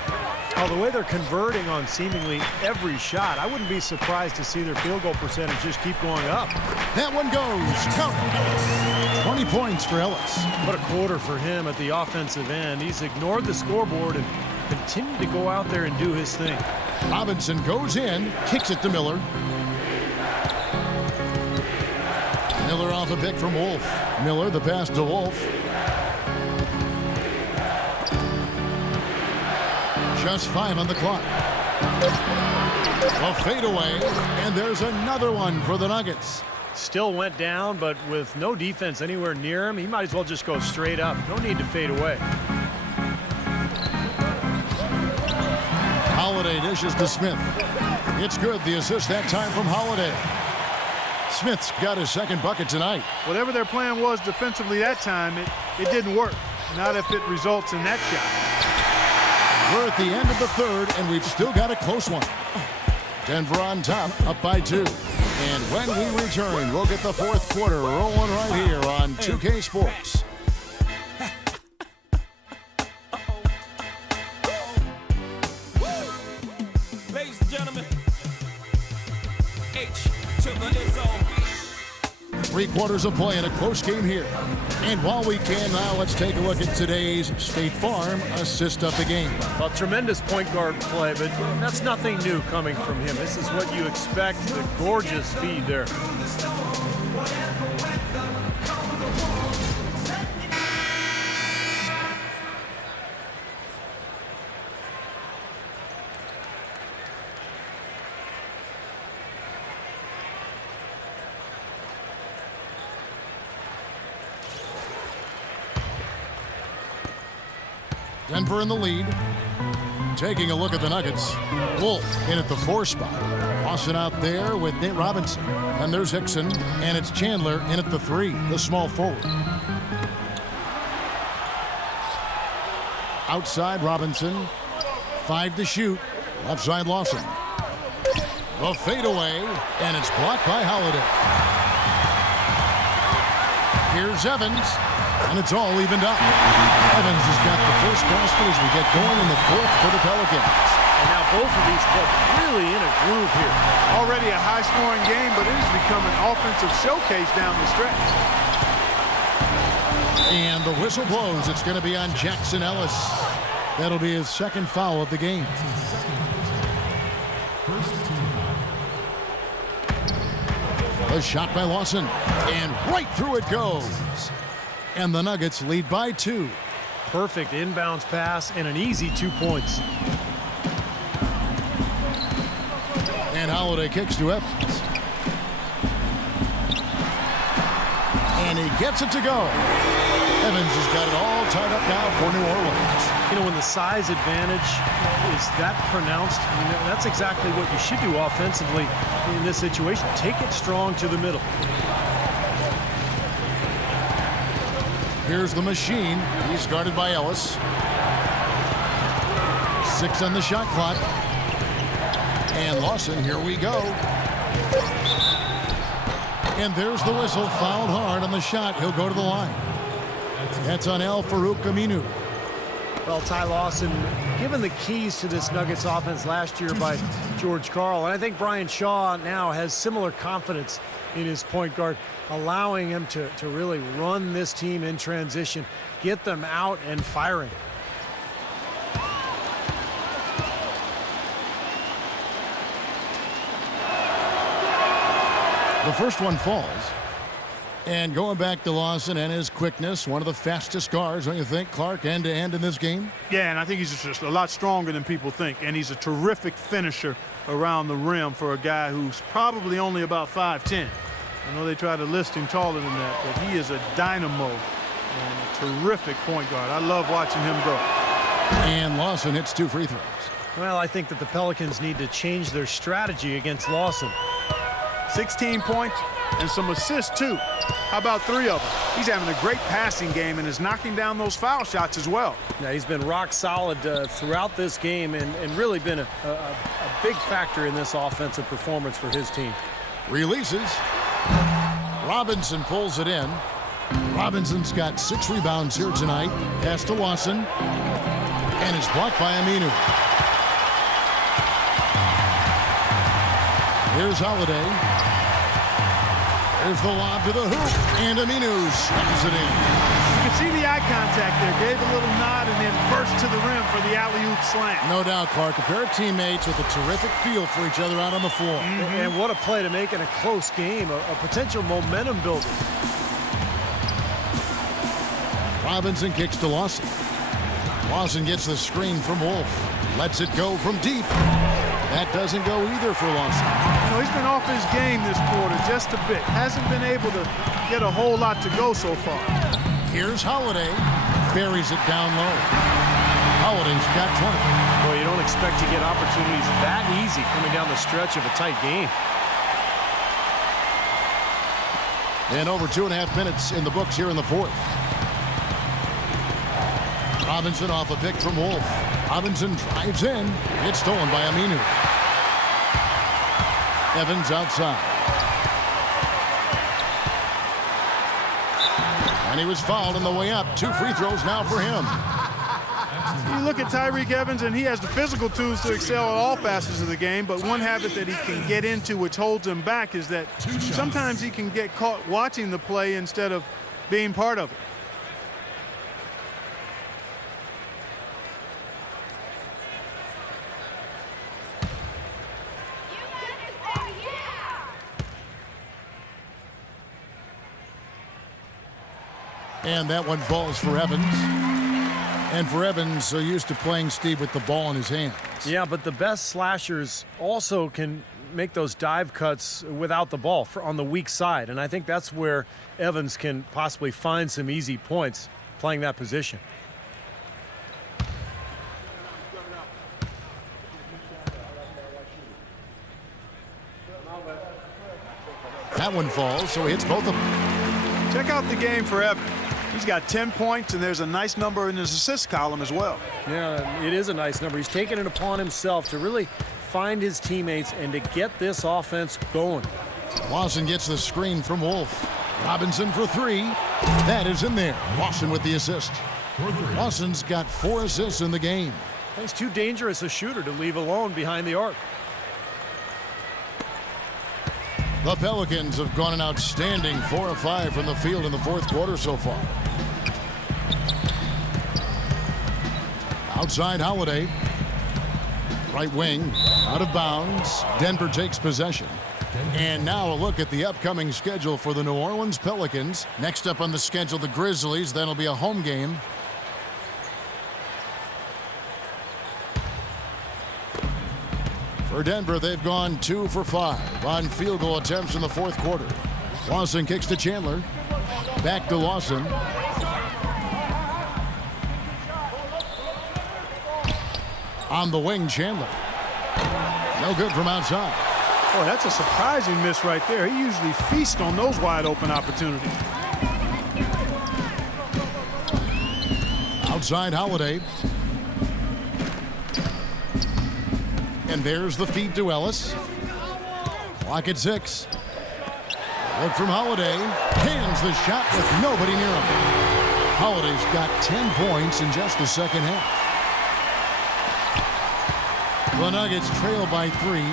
Oh, the way they're converting on seemingly every shot, I wouldn't be surprised to see their field goal percentage just keep going up. That one goes. Count. 20 points for Ellis. What a quarter for him at the offensive end. He's ignored the scoreboard and continued to go out there and do his thing. Robinson goes in, kicks it to Miller. Miller off a pick from Wolf. Miller, the pass to Wolf. Just 5 on the clock. A fadeaway, and there's another one for the Nuggets. Still went down, but with no defense anywhere near him, he might as well just go straight up. No need to fade away. Holiday dishes to Smith. It's good, the assist that time from Holiday. Smith's got his second bucket tonight. Whatever their plan was defensively that time, it didn't work. Not if it results in that shot. We're at the end of the third, and we've still got a close one. Denver on top, up by 2. And when we return, we'll get the fourth quarter rolling right here on 2K Sports. Ladies and gentlemen, H to the Izzo. 3 quarters of play in a close game here. And while we can now, let's take a look at today's State Farm assist of the game. Well, tremendous point guard play, but that's nothing new coming from him. This is what you expect, the gorgeous feed there. Denver in the lead. Taking a look at the Nuggets. Wolf in at the 4 spot. Austin out there with Nate Robinson. And there's Hickson. And it's Chandler in at the 3, the small forward. outside Robinson. 5 to shoot. Left side Lawson. The fadeaway, and it's blocked by Holiday. Here's Evans, and it's all evened up. Evans has got the first basket as we get going in the fourth for the Pelicans. And now both of these players really in a groove here. Already a high-scoring game, but it has become an offensive showcase down the stretch. And the whistle blows. It's going to be on Jackson Ellis. That'll be his second foul of the game. A shot by Lawson, and right through it goes. And the Nuggets lead by 2. Perfect inbounds pass and an easy 2 points. And Holiday kicks to Evans. And he gets it to go. Evans has got it all tied up now for New Orleans. You know, when the size advantage is that pronounced, that's exactly what you should do offensively in this situation. Take it strong to the middle. Here's the machine. He's guarded by Ellis. 6 on the shot clock. And Lawson, here we go. And there's the whistle, fouled hard on the shot. He'll go to the line. That's on Al-Farouq Aminu. Well, Ty Lawson given the keys to this Nuggets offense last year by George Karl. And I think Brian Shaw now has similar confidence in his point guard, allowing him to really run this team in transition, get them out and firing. The first one falls. And going back to Lawson and his quickness, one of the fastest guards, don't you think, Clark, end-to-end in this game? Yeah, and I think he's just a lot stronger than people think, and he's a terrific finisher around the rim for a guy who's probably only about 5'10". I know they try to list him taller than that, but he is a dynamo and a terrific point guard. I love watching him go. And Lawson hits 2 free throws. Well, I think that the Pelicans need to change their strategy against Lawson. 16 points and some assists, too. How about 3 of them? He's having a great passing game and is knocking down those foul shots as well. Yeah, he's been rock solid throughout this game and really been a big factor in this offensive performance for his team. Releases. Robinson pulls it in. Robinson's got 6 rebounds here tonight. Pass to Lawson. And it's blocked by Aminu. Here's Holiday. There's the lob to the hoop. And Aminu slams it in. You can see the eye contact there. Gave a little nod and then burst to the rim for the alley-oop slam. No doubt, Clark. A pair of teammates with a terrific feel for each other out on the floor. And what a play to make in a close game. A potential momentum builder. Robinson kicks to Lawson. Lawson gets the screen from Wolf. Lets it go from deep. That doesn't go either for Lawson. You know, he's been off his game this quarter just a bit. Hasn't been able to get a whole lot to go so far. Here's Holiday. Buries it down low. Holiday's got 20. Well, you don't expect to get opportunities that easy coming down the stretch of a tight game. And over 2.5 minutes in the books here in the fourth. Robinson off a pick from Wolf. Robinson drives in. It's stolen by Aminu. Evans outside. And he was fouled on the way up. 2 free throws now for him. You look at Tyreke Evans, and he has the physical tools to excel at all facets of the game, but one habit that he can get into which holds him back is that sometimes he can get caught watching the play instead of being part of it. And that one falls for Evans. And for Evans, so used to playing, Steve, with the ball in his hands. Yeah, but the best slashers also can make those dive cuts without the ball on the weak side. And I think that's where Evans can possibly find some easy points playing that position. That one falls, so he hits both of them. Check out the game for Evans. He's got 10 points, and there's a nice number in his assist column as well. Yeah, it is a nice number. He's taken it upon himself to really find his teammates and to get this offense going. Lawson gets the screen from Wolf. Robinson for three. That is in there. Lawson with the assist. Lawson's got 4 assists in the game. He's too dangerous a shooter to leave alone behind the arc. The Pelicans have gone an outstanding 4 of 5 from the field in the fourth quarter so far. Outside Holiday. Right wing, out of bounds. Denver takes possession. And now a look at the upcoming schedule for the New Orleans Pelicans. Next up on the schedule, the Grizzlies. That'll be a home game. For Denver, they've gone 2 for 5 on field goal attempts in the fourth quarter. Lawson kicks to Chandler. Back to Lawson. On the wing, Chandler. No good from outside. Boy, that's a surprising miss right there. He usually feasts on those wide open opportunities. Outside Holiday. And there's the feed to Ellis. Clock at 6. Look from Holiday. Hands the shot with nobody near him. Holiday's got 10 points in just the second half. The Nuggets trail by 3.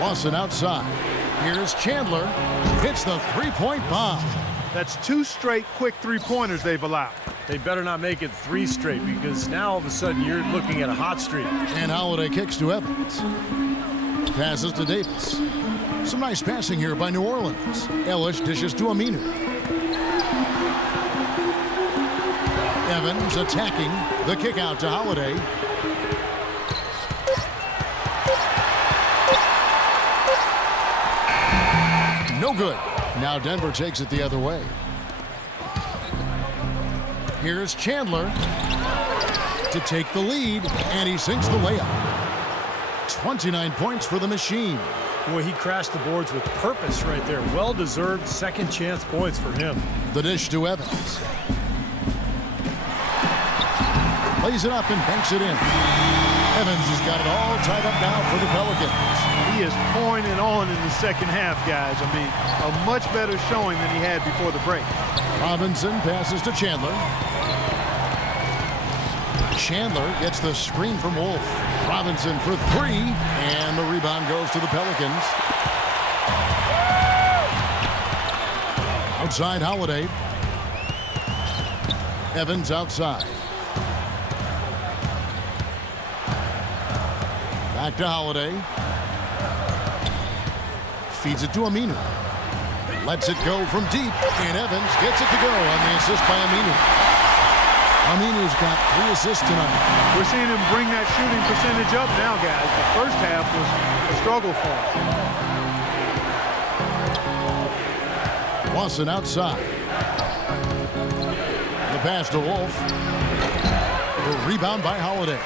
Lawson outside. Here's Chandler. Hits the three-point bomb. That's 2 straight quick three-pointers they've allowed. They better not make it 3 straight, because now all of a sudden you're looking at a hot streak. And Holiday kicks to Evans. Passes to Davis. Some nice passing here by New Orleans. Ellis dishes to Aminu. Evans attacking. The kick out to Holiday. No good. Now Denver takes it the other way. Here's Chandler to take the lead, and he sinks the layup. 29 points for the machine. Boy, he crashed the boards with purpose right there. Well-deserved second chance points for him. The dish to Evans. Plays it up and banks it in. Evans has got it all tied up now for the Pelicans. He is pouring it on in the second half, guys. I mean, a much better showing than he had before the break. Robinson passes to Chandler. Chandler gets the screen from Wolf. Robinson for 3, and the rebound goes to the Pelicans. Outside Holiday. Evans outside. Back to Holiday. Feeds it to Aminu. Lets it go from deep, and Evans gets it to go on the assist by Aminu. Aminu's got 3 assists tonight. We're seeing him bring that shooting percentage up now, guys. The first half was a struggle for him. Lawson outside. The pass to Wolf. The rebound by Holiday.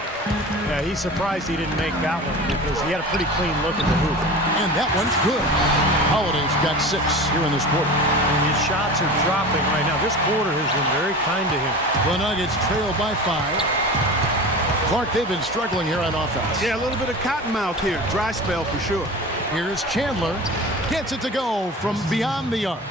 Yeah, he's surprised he didn't make that one because he had a pretty clean look at the hoop. And that one's good. Holiday's got 6 here in this quarter. His shots are dropping right now. This quarter has been very kind to him. The Nuggets trail by 5. Clark, they've been struggling here on offense. Yeah, a little bit of cottonmouth here. Dry spell for sure. Here's Chandler. Gets it to go from beyond the arc.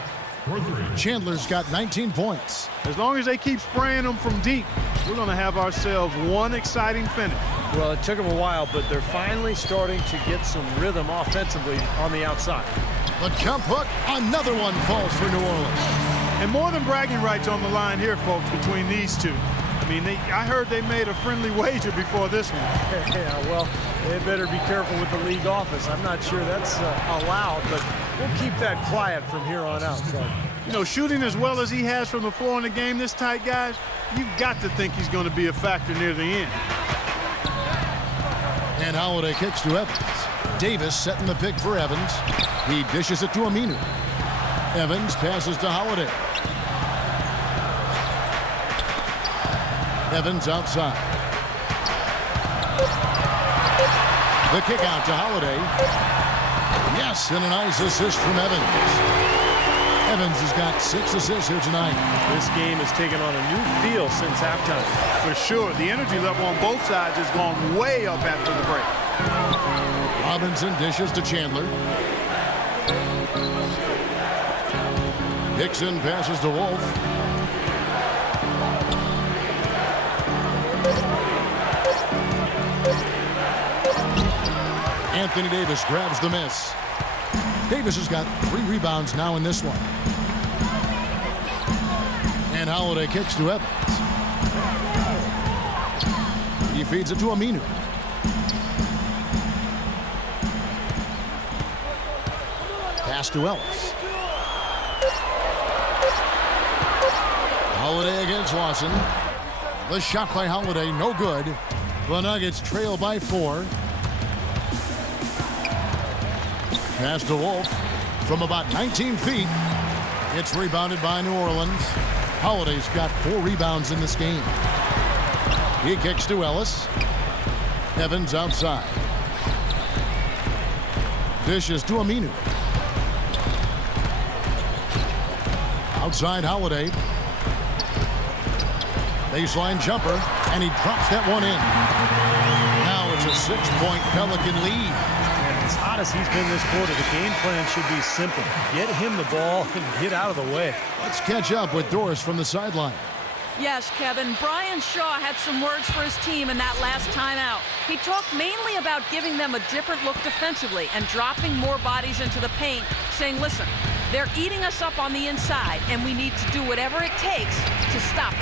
Chandler's got 19 points. As long as they keep spraying them from deep, we're going to have ourselves one exciting finish. Well, it took them a while, but they're finally starting to get some rhythm offensively on the outside. The jump hook, another one falls for New Orleans. And more than bragging rights on the line here, folks, between these two. I mean, I heard they made a friendly wager before this one. Yeah, well, they better be careful with the league office. I'm not sure that's allowed, but we'll keep that quiet from here on out. You know, shooting as well as he has from the floor in the game this tight, guys, you've got to think he's going to be a factor near the end. And Holiday kicks to Evans. Davis setting the pick for Evans. He dishes it to Aminu. Evans passes to Holiday. Evans outside. The kick out to Holiday. Yes, and a nice assist from Evans. Evans has got 6 assists here tonight. This game has taken on a new feel since halftime. For sure, the energy level on both sides has gone way up after the break. Robinson dishes to Chandler. Dixon passes to Wolf. Anthony Davis grabs the miss. Davis has got 3 rebounds now in this one. And Holiday kicks to Evans. He feeds it to Aminu. Pass to Ellis. Holiday against Lawson. The shot by Holiday, no good. The Nuggets trail by 4. Pass to Wolf from about 19 feet. It's rebounded by New Orleans. Holiday's got 4 rebounds in this game. He kicks to Ellis. Evans outside. Dishes to Aminu. Outside Holiday. Baseline jumper, and he drops that one in. Now it's a 6-point Pelican lead. As hot as he's been this quarter, the game plan should be simple. Get him the ball and get out of the way. Let's catch up with Doris from the sideline. Yes, Kevin. Brian Shaw had some words for his team in that last timeout. He talked mainly about giving them a different look defensively and dropping more bodies into the paint, saying, listen, they're eating us up on the inside, and we need to do whatever it takes to stop it.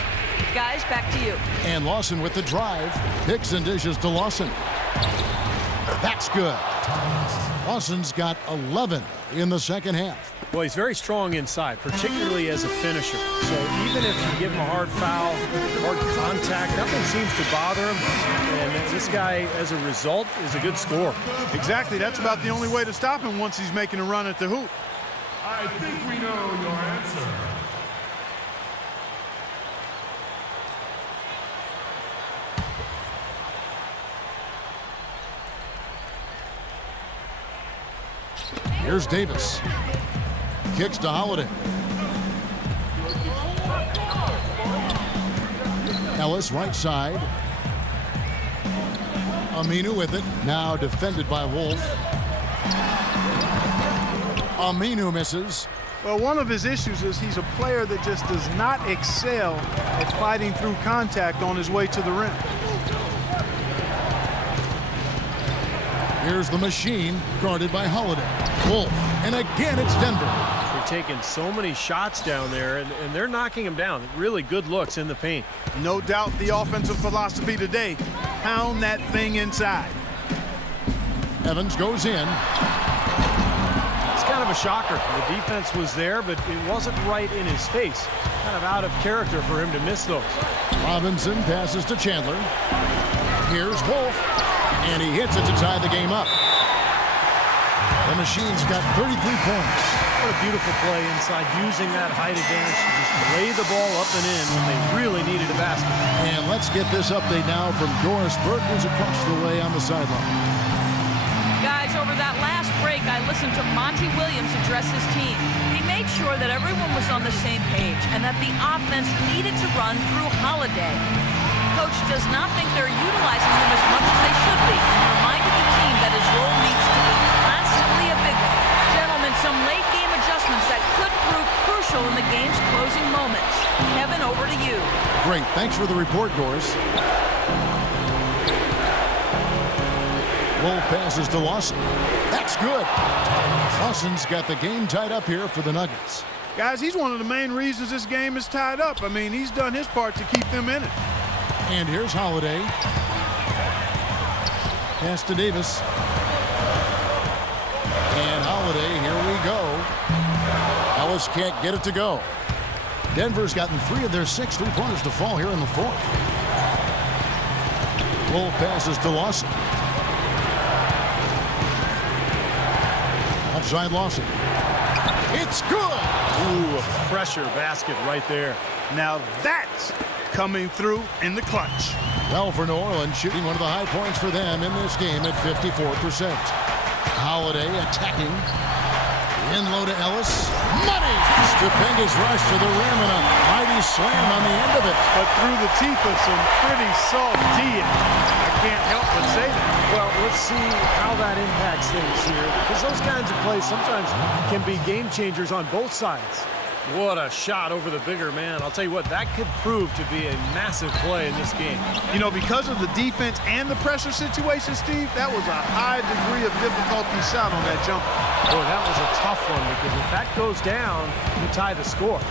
Guys, back to you. And Lawson with the drive. Picks and dishes to Lawson. That's good. Lawson's got 11 in the second half. Well, he's very strong inside, particularly as a finisher. So even if you give him a hard foul, hard contact, nothing seems to bother him. And this guy, as a result, is a good scorer. Exactly. That's about the only way to stop him once he's making a run at the hoop. I think we know your answer. Here's Davis. Kicks to Holiday. Ellis right side. Aminu with it. Now defended by Wolf. Aminu misses. Well, one of his issues is he's a player that just does not excel at fighting through contact on his way to the rim. Here's the machine, guarded by Holiday. Wolf, and again it's Denver. They're taking so many shots down there, and they're knocking them down. Really good looks in the paint. No doubt the offensive philosophy today, pound that thing inside. Evans goes in. It's kind of a shocker. The defense was there, but it wasn't right in his face. Kind of out of character for him to miss those. Robinson passes to Chandler. Here's Wolf. And he hits it to tie the game up. The machine's got 33 points. What a beautiful play inside, using that height advantage to just lay the ball up and in when they really needed a basket. And let's get this update now from Doris Burke, who's across the way on the sideline. Guys, over that last break, I listened to Monty Williams address his team. He made sure that everyone was on the same page and that the offense needed to run through Holiday. Coach does not think they're utilizing him as much as they should be, and reminded the team that his role needs to be constantly a big one. Gentlemen, some late-game adjustments that could prove crucial in the game's closing moments. Kevin, over to you. Great. Thanks for the report, Doris. Wolf passes to Lawson. That's good. Lawson's got the game tied up here for the Nuggets. Guys, he's one of the main reasons this game is tied up. I mean, he's done his part to keep them in it. And here's Holiday. Pass to Davis. And Holiday, here we go. Ellis can't get it to go. Denver's gotten 3 of their 6 3-pointers to fall here in the 4th. Wolf passes to Lawson. Outside Lawson. It's good! Ooh, a pressure basket right there. Now that's coming through in the clutch. Well, for New Orleans, shooting one of the high points for them in this game at 54%. Holiday attacking. In low to Ellis. Money! Stupendous rush to the rim and a mighty slam on the end of it. But through the teeth of some pretty soft teeing. I can't help but say that. Well, let's see how that impacts things here, because those kinds of plays sometimes can be game changers on both sides. What a shot over the bigger man. I'll tell you what, that could prove to be a massive play in this game. You know, because of the defense and the pressure situation, Steve, that was a high degree of difficulty shot on that jumper. Boy, that was a tough one, because if that goes down, you tie the score.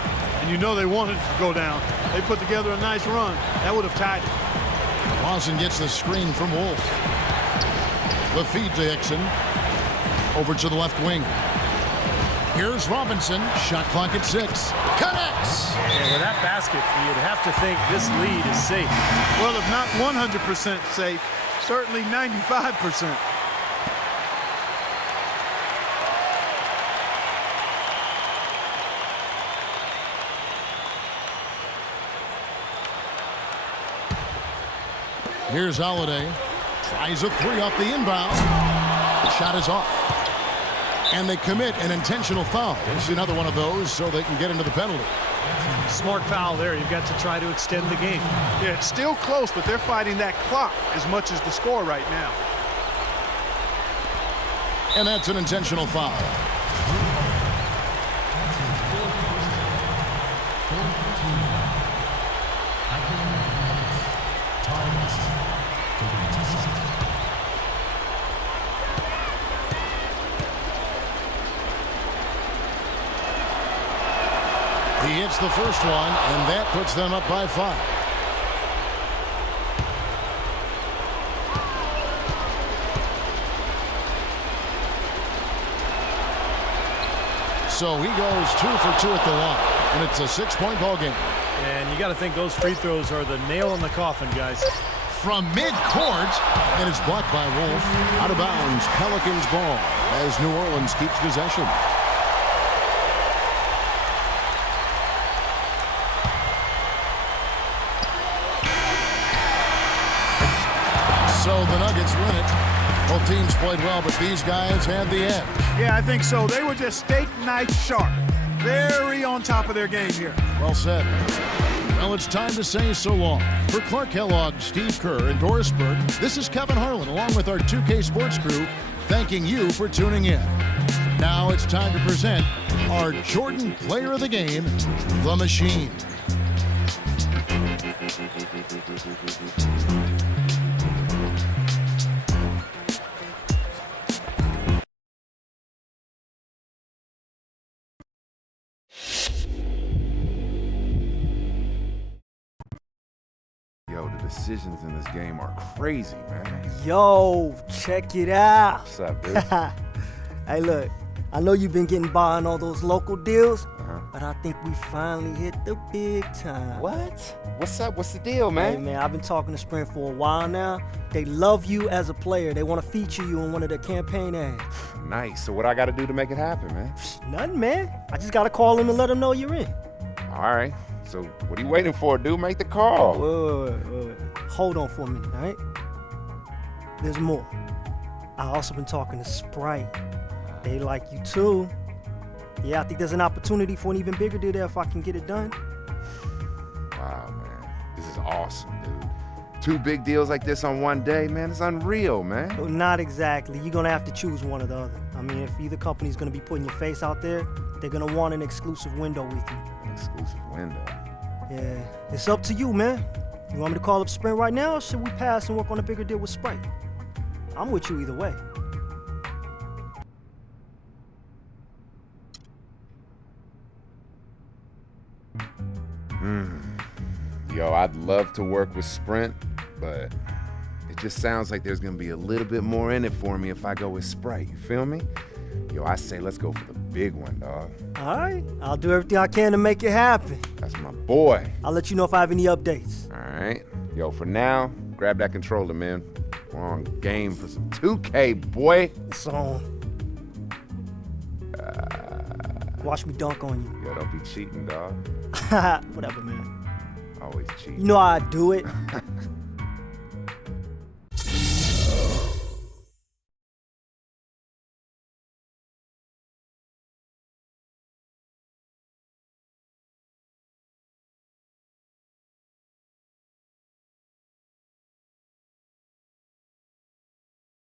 And you know they wanted it to go down. They put together a nice run. That would have tied it. Lawson gets the screen from Wolf. The feed to Hickson. Over to the left wing. Here's Robinson. Shot clock at 6. Connects! And with that basket, you'd have to think this lead is safe. Well, if not 100% safe, certainly 95%. Here's Holiday. Tries a 3 off the inbound. The shot is off. And they commit an intentional foul. It's another one of those so they can get into the penalty. Smart foul there. You've got to try to extend the game. Yeah, it's still close, but they're fighting that clock as much as the score right now. And that's an intentional foul. He hits the first one, and that puts them up by 5. So he goes 2 for 2 at the line, and it's a 6-point ball game. And you got to think those free throws are the nail in the coffin, guys. From midcourt, and it's blocked by Wolf. Out of bounds, Pelicans ball as New Orleans keeps possession. So the Nuggets win it. Both teams played well, but these guys had the edge. Yeah, I think so. They were just steak knife sharp. Very on top of their game here. Well said. Well, it's time to say so long. For Clark Kellogg, Steve Kerr, and Doris Burke, this is Kevin Harlan along with our 2K Sports crew, thanking you for tuning in. Now it's time to present our Jordan Player of the Game, The Machine. Yo, the decisions in this game are crazy, man. Yo, check it out. What's up, dude? Hey, look, I know you've been getting by on all those local deals, but I think we finally hit the big time. What? What's up? What's the deal, man? Hey, man, I've been talking to Sprint for a while now. They love you as a player. They want to feature you in one of their campaign ads. Nice. So what I got to do to make it happen, man? Nothing, man. I just got to call them and let them know you're in. All right. So what are you waiting for, dude? Make the call. Wait. Hold on for a minute, all right? There's more. I also been talking to Sprite. They like you too. Yeah, I think there's an opportunity for an even bigger deal there if I can get it done. Wow, man. This is awesome, dude. 2 big deals like this on one day, man. It's unreal, man. Well, not exactly. You're going to have to choose one or the other. I mean, if either company's going to be putting your face out there, they're going to want an exclusive window with you. An exclusive window? Yeah, it's up to you, man. You want me to call up Sprint right now, or should we pass and work on a bigger deal with Sprite? I'm with you either way. Yo, I'd love to work with Sprint, but it just sounds like there's gonna be a little bit more in it for me if I go with Sprite, you feel me? Yo, I say let's go for the big one, dog. All right, I'll do everything I can to make it happen. That's my boy. I'll let you know if I have any updates. All right. Yo, for now, grab that controller, man. We're on game for some 2K, boy. It's on. Watch me dunk on you. Yo, don't be cheating, dog. Whatever, man. Always cheating. You know how I do it.